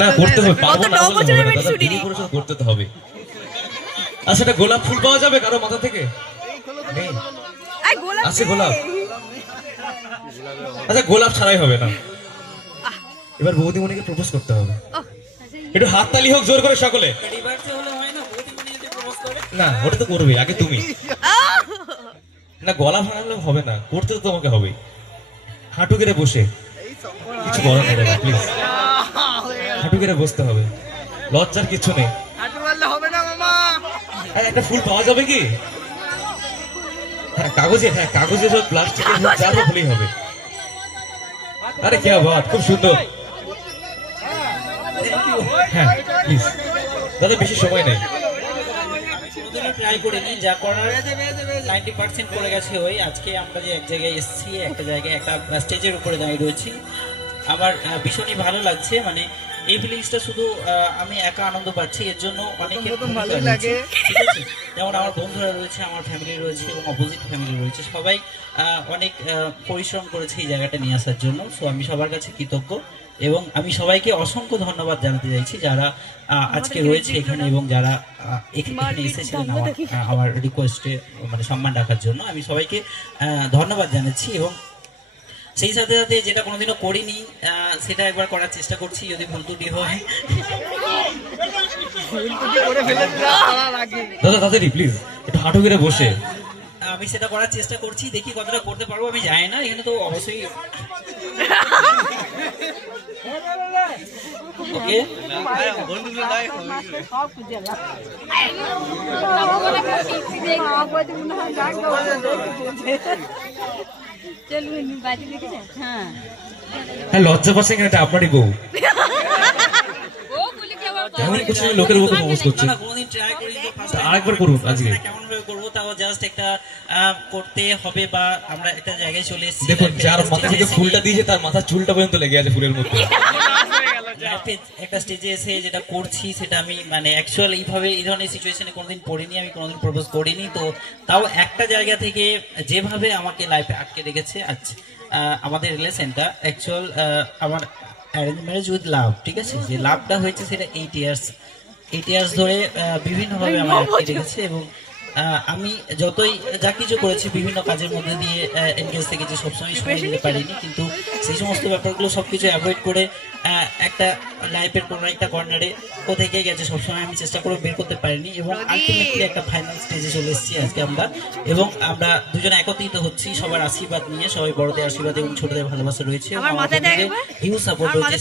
না করতে হবে, পারবো না করতে তো হবে। আচ্ছা এটা গোলাপ ফুল পাওয়া যাবে কারো মাথা থেকে? নেই? আছে গোলাপ? আচ্ছা গোলাপ ছাড়াই হবে না, এবার বৌদিমণিকে প্রপোজ করতে হবে। একটু হাততালি হোক জোর করে সকলে। না ওটা তো করবে আগে তুমি, না গলা ভাঙালে হবে না, করতে তো তোমাকে হবে। হাঁটু গেড়ে বসে, কিছু বলার নেই দাদা প্লিজ, হাঁটু গেড়ে বসতে হবে, লজ্জার কিছু নেই। একটা ফুল পাওয়া যাবে কি? হ্যাঁ কাগজে, হ্যাঁ কাগজে সব প্লাস্টিকের যা ফুলই হবে। আরে কে বাত, খুব সুন্দর। হ্যাঁ প্লিজ দাদা, বেশি সময় নেই। ট্রাই করে নিই, যা করার 90% করে গেছে। ওই আজকে আমরা যে এক জায়গায় এসেছি, একটা জায়গায় একটা স্টেজের উপরে দাঁড়িয়ে রয়েছি, আমার ভীষণই ভালো লাগছে। মানে এই ফিলিংসটা শুধু আমি একা আনন্দ পাচ্ছি, এর জন্য অনেকের ভালো লাগে। যেমন আমার বন্ধুরা রয়েছে, আমার ফ্যামিলি রয়েছে এবং অপোজিট ফ্যামিলি রয়েছে, সবাই অনেক পরিশ্রম করেছে এই জায়গাটা নিয়ে আসার জন্য। সো আমি সবার কাছে কৃতজ্ঞ এবং আমি সবাইকে অসংখ্য ধন্যবাদ জানাতে চাইছি যারা আজকে রয়েছে এখানে এবং যারা এখানে এসেছিলেন আমার রিকোয়েস্টে মানে সম্মান রাখার জন্য। আমি সবাইকে ধন্যবাদ জানাচ্ছি এবং সেই সাথে সাথে যেটা কোনোদিনও করিনি সেটা একবার করার চেষ্টা করছি, যদি ভুল ত্রুটি হয়। দাদা তাড়াতাড়ি প্লিজ, একটু হাঁটু গেড়ে বসে। আমি সেটা করার চেষ্টা করছি, দেখি কতটা করতে পারবো। আমি জানি না, এখানে তো অবশ্যই ওকে হ্যাঁ লজ্জা পাচ্ছেন কেন? এটা আপনারই বউ, কেমন কিছু লোকের বউকে প্রপোজ করছে। আরেকবার করুন আজকে, কেমন ভাবে করবো তাও জাস্ট একটা করতে হবে, বা আমরা একটা জায়গায় চলে এসেছি। দেখুন যার মাথা থেকে ফুলটা দিয়েছে তার মাথার চুলটা পর্যন্ত লেগে আছে ফুলের মধ্যে। একটা স্টেজে এসে যেটা করছি সেটা আমি মানে অ্যাকচুয়াল এইভাবে এই ধরনের সিচুয়েশনে কোনোদিন পড়িনি, আমি কোনোদিন প্রপোজ করিনি। তো তাও একটা জায়গা থেকে যেভাবে আমাকে লাইফে আটকে রেখেছে আজ আমাদের রিলেশনটা অ্যাকচুয়াল আমার অ্যারেঞ্জ ম্যারেজ উইথ লাভ, ঠিক আছে? যে লাভটা হয়েছে সেটা 8 ইয়ার্স ধরে বিভিন্নভাবে আমার আটকে রেখেছে এবং আমি যতই যা কিছু করেছি বিভিন্ন কাজের মধ্যে দিয়ে এনগেজ থেকেছি, সবসময় সময় দিতে পারিনি, কিন্তু সেই সমস্ত ব্যাপারগুলো সবকিছু অ্যাভয়েড করে একটা লাইফের কোনো একটা কর্নারে ও থেকে গেছে, সবসময় আমি চেষ্টা করে বের করতে পারিনি এবং আলটিমেটলি একটা ফাইনাল স্টেজে চলে এসেছি আজকে আমরা। এবং আমরা দুজনে একত্রিত হচ্ছি সবার আশীর্বাদ নিয়ে, সবাই বড়দের আশীর্বাদ এবং ছোটদের ভালোবাসা রয়েছে, হিউজ সাপোর্ট রয়েছে।